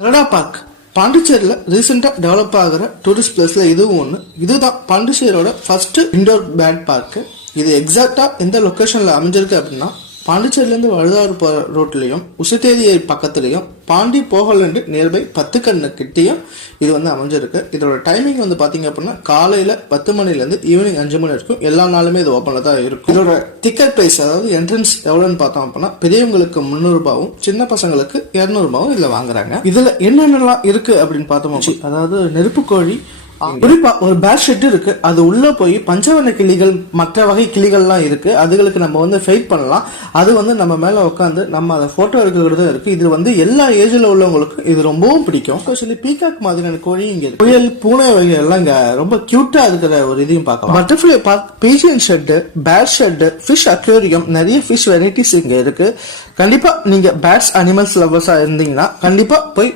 Garuda Park பாண்டிச்சேரியில ரீசெண்டா develop ஆகிற டூரிஸ்ட் பிளேஸ்ல இதுவும் ஒன்று. இதுதான் பாண்டிச்சேரியோட ஃபர்ஸ்ட் இண்டோர் பேர்ட் பார்க். இது எக்ஸாக்டா எந்த லொகேஷன்ல அமைஞ்சிருக்கு அப்படின்னா பாண்டிச்சேரியிலேருந்து வழுதாறு போகிற ரோட்லையும் உசத்தேரி பக்கத்துலையும் பாண்டி போகலண்டு நியர்பை பத்துக்கண்ணு கிட்டேயும் இது வந்து அமைஞ்சிருக்கு. இதோட டைமிங் வந்து பார்த்தீங்க அப்படின்னா காலையில் 10 மணிலேருந்து ஈவினிங் 5 மணி வரைக்கும் எல்லா நாளுமே இது ஓப்பனில் தான் இருக்கும். இதோட டிக்கெட் ப்ரைஸ் அதாவது என்ட்ரன்ஸ் எவ்வளோன்னு பார்த்தோம் அப்படின்னா பெரியவங்களுக்கு 300 ரூபாவும் சின்ன பசங்களுக்கு 200 ரூபாவும் இதில் வாங்குறாங்க. இதில் என்னென்னலாம் இருக்கு அப்படின்னு பார்த்தோம், அதாவது நெருப்பு கோழி, குறிப்பா ஒரு பேட் ஷெட் இருக்கு. அது உள்ள போய் பஞ்சவர்ண கிளிகள் மற்ற வகை கிளிகள்லாம் இருக்கு. அதுகளுக்கு நம்ம வந்து ஃபைட் பண்ணலாம். அது வந்து நம்ம மேல உட்காந்து நம்ம அதை போட்டோ எடுக்கிறது இருக்கு. இது வந்து எல்லா ஏஜ்ல உள்ளவங்களுக்கு இது ரொம்பவும் பிடிக்கும். ஸ்பெஷலி பீகாக் மாதிரியான கோழி இங்க இருக்கு. புயல் பூனை வகை எல்லாம் இங்க ரொம்ப கியூட்டா இருக்கிற ஒரு இதையும் பார்க்கலாம். Butterfly park, pigeon shed, bat shed, fish aquarium, நிறைய ஃபிஷ் வெரைட்டிஸ் இங்க இருக்கு. கண்டிப்பா நீங்க பேட்ஸ் அனிமல்ஸ் லவர்ஸா இருந்தீங்கன்னா கண்டிப்பா போய்